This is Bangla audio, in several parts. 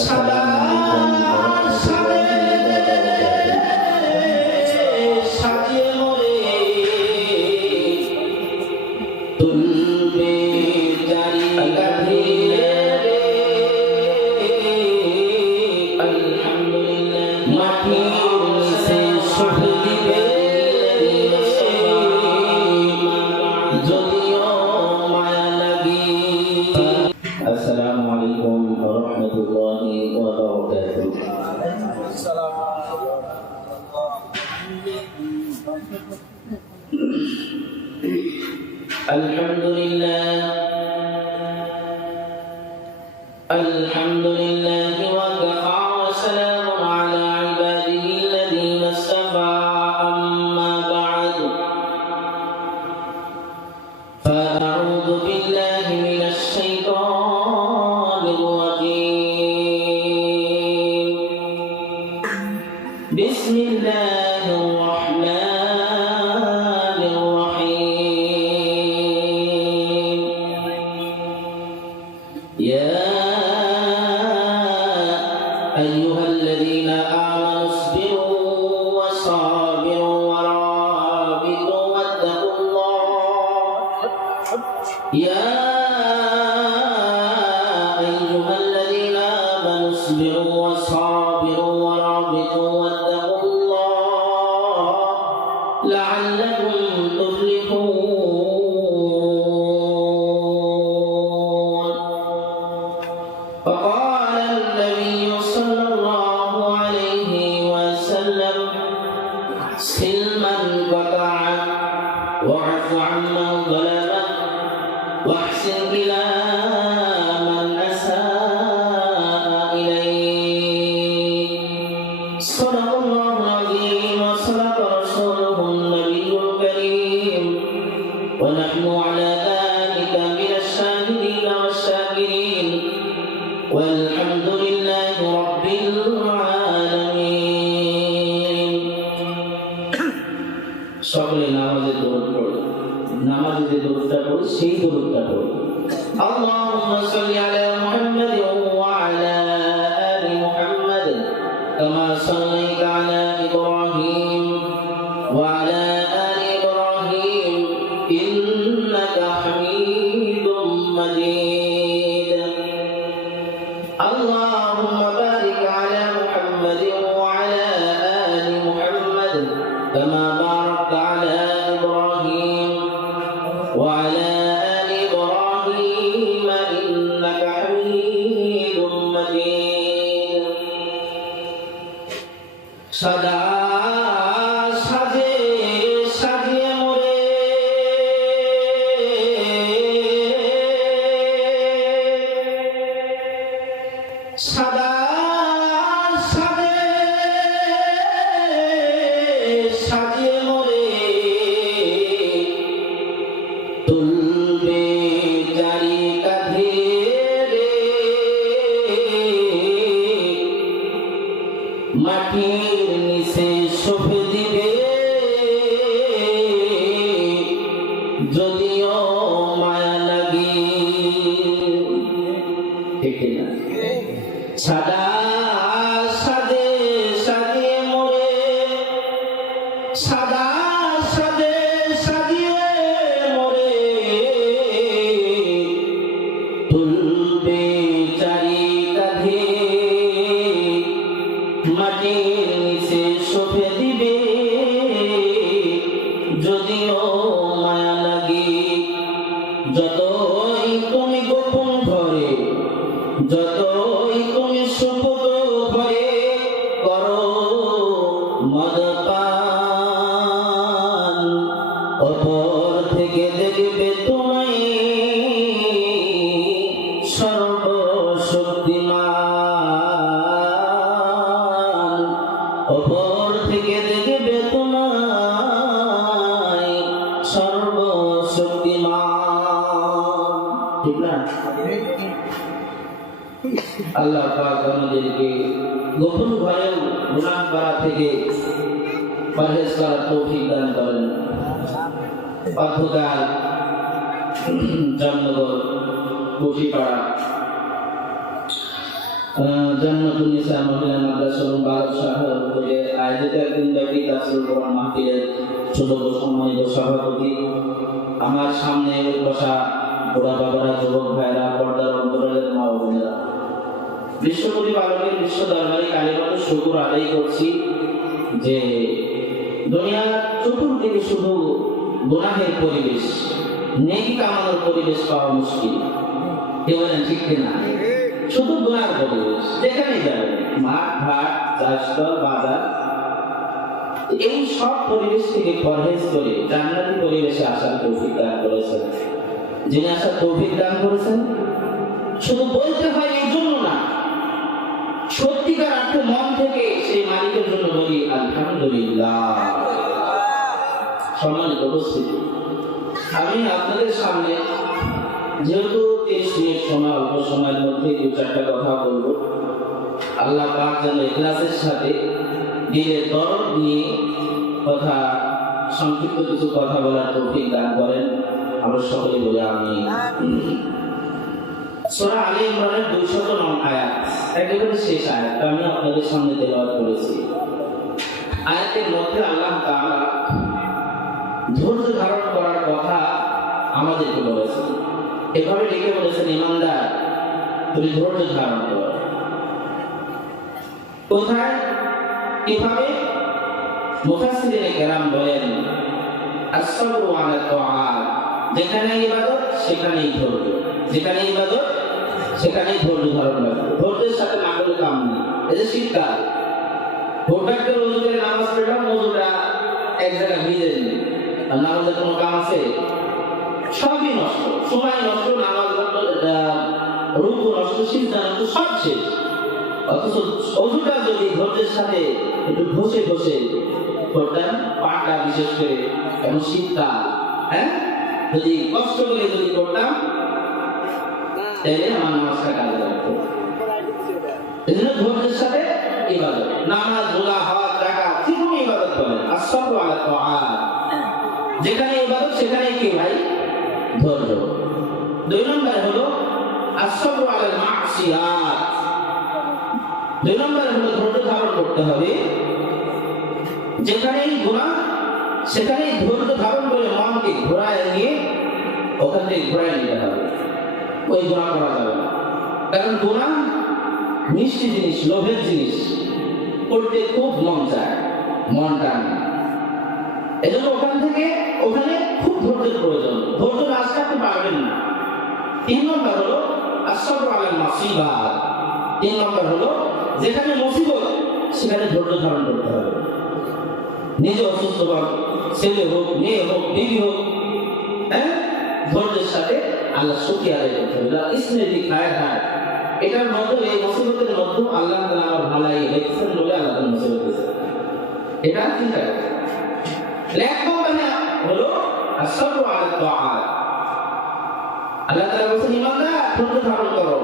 সাদা সাজিয়ে মোরে তুলবে জারি কাঁধে আলহামদুলিল্লাহ মাটির নিচে সুখ দিবে যদিও মায়া লাগে। আসসালামু আলাইকুম ওয়া রাহমাতুল্লাহি ওয়া বারাকাতুহু। আলহামদুলিল্লাহ ওয়া কাফা ওয়া সালামুন আলা ইবাদিহি আল্লাযীনা ইসতাফা আম্মা বা'দ ফাআউযু বিল্লাহি মিনাশ শাইতানির রাজীম। বিসমিল্লাহির রাহমানির রাহিম। ইয়া আইয়ুহাল্লাযীনা আমানু ইসবিরু ওয়া সাবিরু ওয়া রাবিতু ওয়াত্তাকুল্লাহ। ইয়া আইয়ুহাল্লাযীনা আমানু ইসবিরু ওয়া সাবিরু ওয়া রাবিতু ওয়াত্তাকুল্লাহ লাআল্লাকুম তুফলিহুন। فقال النبي صلى الله عليه وسلم سلما قطعا واعف عمن ظلمك واحسن إلى من أساء إليك. صدق الله العظيم وصدق رسوله النبي الكريم ونحن على ذلك من الشاهدين والشاكرين والحمد لله رب العالمين. সকলে নামাজে দরুদ পড়ি, নামাজে যে দরুদটা পড়ি সেই দরুদটা পড়ি। আল্লাহুম্মা সাল্লি আলা মুহাম্মাদ ওয়া আলা আলি মুহাম্মাদ কামা সাল্লাইতা আলা ইব্রাহিম ওয়া আলা আলি ইব্রাহিম ইন্নাকা হামিদুম মাজিদ। اللهم بارك على محمد وعلى آل محمد كما باركت على إبراهيم وعلى آل إبراهيم إنك حميد مجيد. সদা সাজে সাজিয়ে মোরে সাদা সাজে সাজিয়ে মোরে তুলবে জারি কাঁধে মাটির নিচে সঁপে দিবে যদিও মায়া লাগে। ঠিক না? সাদা সাজে সাজিয়ে মোরে সাদা সাজে সাজিয়ে মোরে তুলবে চারি কাঁধে মাটির নিচে সঁপে দিবে যদিও মায়া লাগে। যতই তুমি গোপন ঘরে যতই তুমি সুপুত ভয়ে করো মদপান অপর থেকে দেখবে তোমায় সর্বশক্তিমান। অপর থেকে দেখবে তোমায় সর্বশক্তিমান। ঠিক না? আল্লাহ পাক আমাদেরকে গোপন ঘরেও গুনাহ করা থেকে পরহেজ করার তৌফিক দান করেন। পাথুকাল জামনগর কুঠিপাড়া জান্নাতুন নিসা মহিলা মাদ্রাসা এবং বালক শাখার উদ্যোগে আয়োজিত একদিন ব্যাপী তাফসীরুল কোরআন মাহফিলের ছোট সম্মানিত সভাপতি, আমার সামনে বসা বুড়া বাবারা, যুবক ভাইরা, পর্দার অন্তরালের মা ও বোনেরা, বিশ্ব প্রতিপালকের বিশ্ব দরবারে কালিমাতুর শুকর আদায় করছি যে দুনিয়ার চতুর্দিকে শুধু গুনাহের পরিবেশ, নেকি কামানোর পরিবেশ পাওয়া মুশকিল। কেউ বলেন ঠিক কিনা? শুধু গুনার পরিবেশ, যেখানেই যাবে, মাঠ ঘাট, চাষঘর, বাজার, এই সব পরিবেশ থেকে পরহেজ করে জান্নাতি পরিবেশে আসার তৌফিক দান করেছেন। যিনি আসার তৌফিক দান করেছেন, শুধু বলতে হয় এই জন্য না, সত্যিকার অর্থে মন থেকে সেই মালিকের জন্য বলি আলহামদুলিল্লাহ। সম্মানিত উপস্থিতি, আমি আপনাদের সামনে যেহেতু 30 মিনিট সময়, অল্প সময়ের মধ্যে 2-4টা কথা বলবো, আল্লাহ পাক যেন ইখলাসের সাথে দিলের দরদ নিয়ে কথা, সংক্ষিপ্ত কিছু কথা বলার তৌফিক দান করেন। আমরা সকলে বলি আমিন। সূরা আলে ইমরানের 209 আয়াত, একেবারে শেষ আয়াত আমি আপনাদের সামনে তেলাওয়াত করেছি। আয়াতের মধ্যে আল্লাহ তাআলা ধৈর্য ধারণ করার কথা আমাদেরকে বলেছেন। এভাবে লিখে বলেছেন, ইমানদার তুমি ধৈর্য ধারণ করো। কোথায়, কিভাবে? মুফাসসিরিনে কেরাম বলেন, আস-সাবরু আলা তাআত, যেখানে ইবাদত সেখানেই ধৈর্য, যেখানে ইবাদত সেখানেই ধৈর্য ধারণ করো। ধৈর্যের সাথে না করে কাম নেই। এই যে শীতকাল, ভোরটাকে রোজ করে নামাজ পড়লাম, মজুরা এক জায়গায় ভিজে নেই, আর নামাজের কোনো কাম আছে? সবই নষ্ট, সময় নষ্ট, নামাজ নষ্ট, রুকু নষ্ট, সিজদা নষ্ট, সব শেষ। অথচ অজুটা যদি ধৈর্যের সাথে একটু ঘষে ঘষে করতাম, পাটা বিশেষ করে, এবং শীতকাল, যদি কষ্ট করে যদি করতাম, তাহলে আমার নামাজটা কাজে লাগতো। এই জন্য ধৈর্যের সাথে ইবাদত, নামাজ, রোজা, হজ, যাকাত, যে কোনো ইবাদত করেন, আস-সাবরু আলা তাআত, যেখানে ইবাদত সেখানে কি ভাই? ধৈর্য। 2 নম্বরে হলো আস-সাবরু আলাল মা'সিয়াত, 2 নম্বরে হলো ধৈর্য ধারণ করতে হবে, যেখানেই গুনাহ সেখানেই ধৈর্য ধারণ করে মনকে ঘোরায় নিয়ে ওখান থেকে ঘোরায় নিতে হবে। ওই গুনাহ করা যাবে না, কারণ গুনাহ মিষ্টি জিনিস, লোভের জিনিস, করতে খুব মন চায়, মন টানে। এজন্য ওখানে খুব ধৈর্যের প্রয়োজন। ধৈর্য না আসলে আপনি পারবেন না। 3 নম্বর হলো আস-সাবরু আলাল মাসিবাত, 3 নম্বর হলো যেখানে মুসিবত সেখানে ধৈর্য ধারণ করতে হবে। নিজে অসুস্থ হোক, ছেলে হোক, মেয়ে হোক, বিবি হোক, ধৈর্যের সাথে আল্লাহ শুকরিয়া আদায় করতে হবে। ইসমে দিখায় হয়, এটার মধ্যে, এই মুসিবতের মধ্যে আল্লাহ তাআলা আমার ভালাই রেখেছেন বলে আল্লাহ তাআলা মুসিবত দিয়েছেন, এটা চিন্তা করতে। এক নম্বরে হলো আস-সাবরু আলা তাআত। আল্লাহ তাআলা বলেন, ইমানদার ধৈর্য ধারণ করো।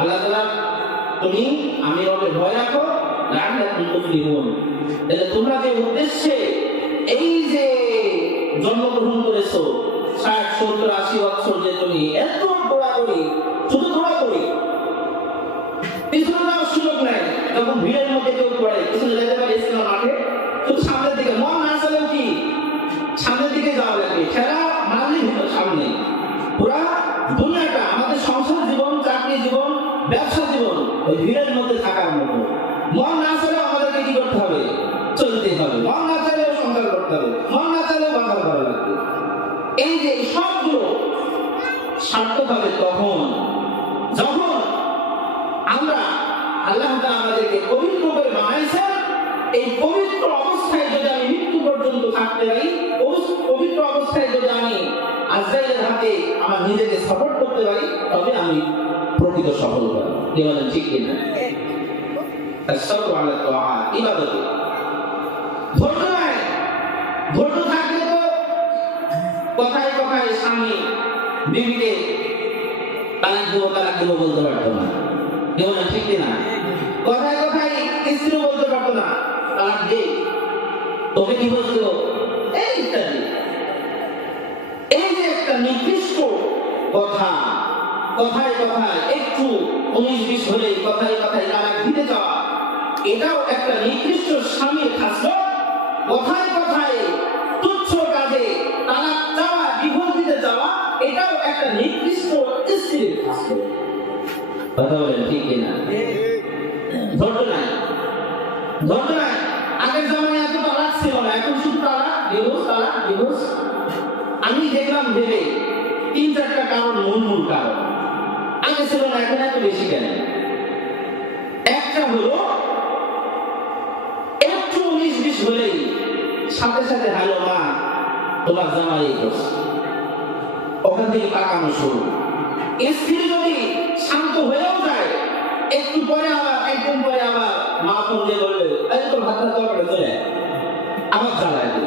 আল্লাহ তাআলা, তুমি আমি রবে ভয় রাখো, লাআল্লাকুম তুফলিহুন, তাহলে তোমরা যে উদ্দেশ্যে এই যে জন্মগ্রহণ করেছো, 60, 70, 80 বছর যে তুমি এত দৌড়াদৌড়ি, শুধু দৌড়াদৌড়ি, পিছনে যাওয়ার সুযোগ নাই। যখন ভিড়ের মধ্যে কেউ পড়ে, পিছনে যেতে পারে ইসলাম মাঠে, শুধু সামনের দিকে, মন না চলেও কি সামনের দিকে যাওয়া লাগবে, খেলা মারলেই সামনে। পুরা দুনিয়াটা, আমাদের সংসার জীবন, চাকরি জীবন, ব্যবসা জীবন ওই ভিড়ের মধ্যে থাকার মতো। মন না চলেও আমাদেরকে কি করতে হবে? চলতে হবে। মন না চাইলেও সংসার করতে হবে, মন না চাইলেও বাজার করা লাগবে। এই যে সবগুলো সার্থক হবে তখন যখন আমরা, আল্লাহ তাআলা আমাদেরকে পবিত্র করে বানাইছেন, এই পবিত্র অবস্থায় যদি আমি মৃত্যু পর্যন্ত থাকতে পারি, পবিত্র অবস্থায় যদি আমি আজরাইলের হাতে আমার নিজেকে সাপোর্ট করতে পারি, তবে আমি প্রকৃত সফল হব। কি বলেন, ঠিক কিনা? আস-সাবরু আলা তাআত, ইবাদত। ধৈর্য নাই, ধৈর্য থাকলে তো কথায় কথায় স্বামী বিবিকে তালাক দেবো বলতে পারতো না। কি বলেন, ঠিক কিনা? কথায় কথায় স্ত্রী বলতে পারতো না তালাক দে, তোকে কি বলতো, এই ইত্যাদি। এই যে একটা নির্দিষ্ট কথা, কথায় কথায় একটু 19-20 হলেই কথায় কথায় তালাক দিতে যাওয়া, এটাও একটা নিকৃষ্ট স্বামীর খাসলত। কথায় কথায় তুচ্ছ কাজে তালাক চাওয়া, ডিভোর্স দিতে যাওয়া, এটাও একটা নিকৃষ্ট স্ত্রীর খাসলত। কথা বলেন ঠিক কিনা? ধৈর্য নাই, ধৈর্য নাই। আগের জামানায় এত তালাক ছিল না, এখন শুধু তালাক ডিভোর্স। আমি দেখলাম ভেবে 3-4টা কারণ, মূল কারণ। আগে ছিল না, এখন এত বেশি কেন? একটা হলো একটু 19-20 হলেই সাথে সাথে হ্যালো মা, তোমার জামাই এই করছে, ওখান থেকে তাকানো শুরু। স্ত্রী যদি শান্ত হয়েও যায়, একটু পরে আবার, একদিন পরে আবার মা ফোন দিয়ে বলবে, এই তো ভাতটা তরকারি চলে, আবার জ্বালায় দিল।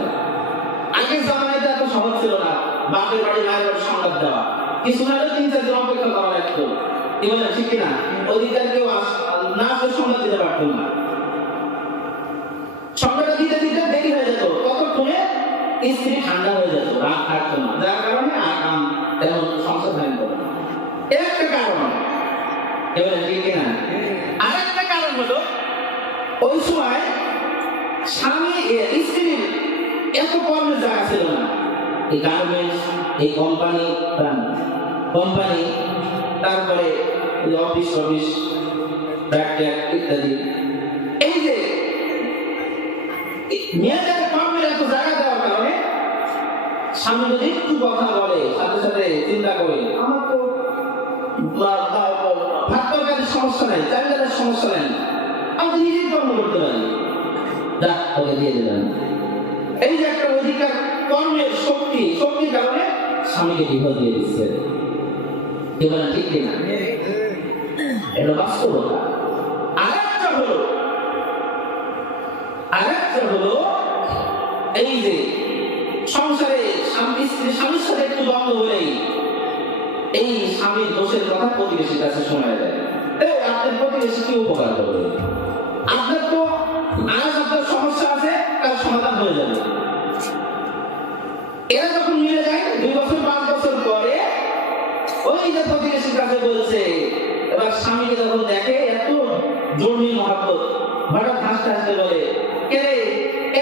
আগের জামানায় এত সহজ ছিল না, বাপের বাড়ি মায়ের বাড়ি সংবাদ দেওয়া, কিছু না 3-4 দিন অপেক্ষা করা লাগতো। কি বলে ঠিক কিনা? অধিকার কেউ না আসলে সংবাদ দিতে পারতো না। সংবাদটা দিতে দিতে দেরি হয়ে যেত, ততক্ষণে স্ত্রী ঠান্ডা হয়ে যেত, রাগ থাকতো না, যার কারণে আর কাম তেমন সংসার হয় না। এর একটা কারণ। এবারে ঠিক কিনা? আর একটা কারণ হলো ওই সময় স্বামী স্ত্রীর এত কর্মের জায়গা ছিল না। এই গার্মেন্টস, এই কোম্পানি, তারপরে অফিস ইত্যাদি, এই যে মেয়েদের কর্মের এত জায়গা দেওয়ার কারণে স্বামী যদি একটু কথা বলে, সাথে সাথে চিন্তা করে, আমার তো ভাত তরকারির সমস্যা নাই, চাইলের সমস্যা নাই, আমি নিজেই কর্ম করতে পারি, ডাক তোকে দিয়ে দিলাম। এই যে একটা অধিকার, কর্মের শক্তির কারণে স্বামীকে ডিভোর্স দিয়ে দিচ্ছে। এবার ঠিক কিনা? এটা বাস্তবতা। আরেকটা হলো এই যে সংসারে স্ত্রীর স্বামীর সাথে একটু দ্বন্দ্ব হলেই এই স্বামীর দোষের কথা প্রতিবেশীর কাছে শোনা যায়। আপনার প্রতিবেশী কি উপকার করবে? আপনার তো আজ আপনার সমস্যা আছে, তার সমাধান হয়ে যাবে। এরা যখন মিলে যায় 2 বছর 5 বছর পরে ওই যে প্রতিবেশীর কাছে বলছে, এবার স্বামীকে যখন দেখে এত জর্মি মহাব্বত, হঠাৎ হাসতে হাসতে বলে, কে রে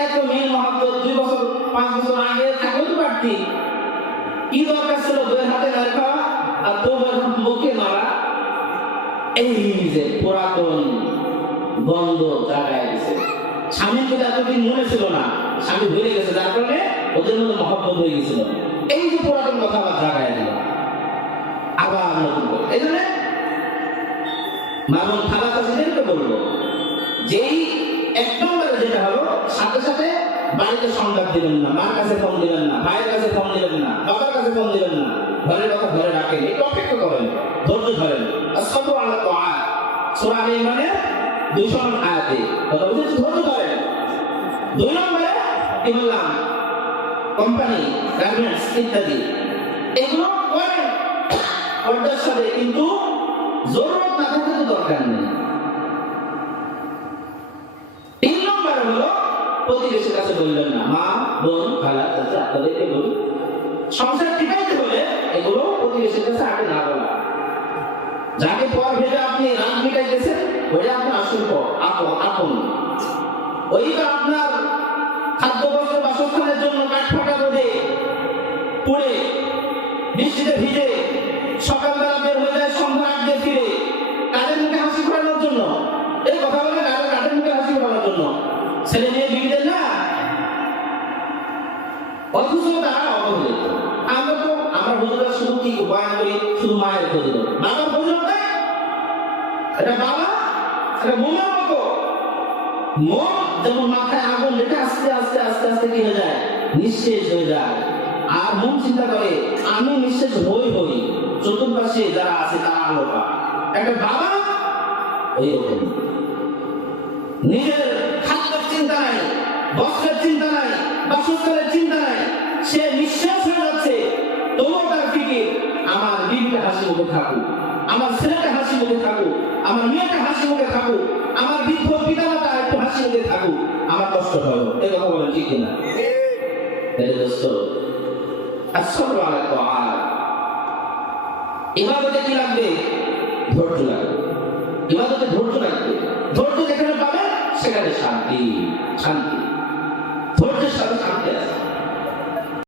এত মিল মহাব্বত 2 বছর 5 বছর আগে থাকতে পারতি, কি দরকার ছিল দুই হাতে দেখা আর তোমার মুখে মারা? এই যে পুরাতন বন্ধ জায়গায় গেছে। স্বামীর কথা এতদিন মনে ছিল না, স্বামী ভুলে গেছে, যার কারণে ওদের মধ্যে মহব্বত হয়ে গেছিল। এই যে পুরাতন কথা আবার জায়গায় দিল, আবার নতুন করে। এই জন্য মামুন খালা চাষিদেরকে বলবো, যেই 1 নম্বরে যেটা হলো, সাথে সাথে বাড়িতে সংবাদ দিবেন না, মার কাছে ফোন দিবেন না, ভাইয়ের কাছে ফোন দিবেন না, বাবার কাছে ফোন দিবেন না, ঘরের কথা ঘরে রাখেন, একটু অপেক্ষা করেন, ধৈর্য ধরেন। আসসালামু আলাইকুম সূরা আলে ইমরানের 200 নম্বর আয়াতে কথা বলছে, ধৈর্য ধরেন। 2 নম্বরে কি বললাম? কোম্পানি, গার্মেন্টস ইত্যাদি এগুলো করেন পর্দার সাথে, কিন্তু জরুরত না থাকলে তো দরকার নেই। 3 নম্বর হলো প্রতিবেশীর কাছে বলবেন না, মা বোন খালা চাচা আপনাদেরকে বলুন। সংসার টিকাইতে হলে এগুলো প্রতিবেশীর কাছে আগে না বলা। যাকে পর ভেবে আপনি রাগ মিটাইতেছেন, ওইটা আপনার আসল আপন। ওইটা আপনার খাদ্য বস্ত্র বাসস্থানের জন্য কাঠ ফাটা রোদে পড়ে বৃষ্টিতে ভিজে সকালবেলা বের হয়ে যায়, সন্ধ্যা আগে ফিরে কাদের মুখে হাসি ফোটানোর জন্য। এই কথা বলে কাদের মুখে হাসি ফোটানোর জন্য ছেলে মেয়ে বিবিদের না, অথচ তারা অবহেলিত। আমরা হুজুরা শুধু কি বয়ান করি, শুধু মায়ের খোঁজ দেব, বাবার খোঁজ নেই। এটা বাবা, এটা মোমের মতো, মন যেমন মাথায় আগুন লেগে আস্তে আস্তে আস্তে আস্তে কি হয়ে যায়, নিঃশেষ হয়ে যায়। আর মন চিন্তা করে আমি নিঃশেষ হই, চতুর্পাশে যারা আছে তারা আলো পায়। একটা বাবা ওই রকম, নিজের খাদ্যের চিন্তা নাই, বস্ত্রের চিন্তা নাই, বাসস্থানের চিন্তা নাই, সে নিঃশ্বাস হয়ে যাচ্ছে, তবুও তার ফিকির আমার বিবিটা হাসি মুখে থাকুক, আমার ছেলেটা হাসি মুখে থাকুক, আমার মেয়েটা হাসি মুখে থাকুক, আমার বৃদ্ধ পিতামাতা একটু হাসি মুখে থাকুক, আমার কষ্ট হয়। এই কথা বলেন ঠিক কিনা? ইবাদতে কি লাগবে? ধৈর্য লাগবে। ইবাদতে ধৈর্য লাগবে। ধৈর্য যেখানে পাবে সেখানে শান্তি। শান্তি, ধৈর্যের সাথে শান্তি আছে।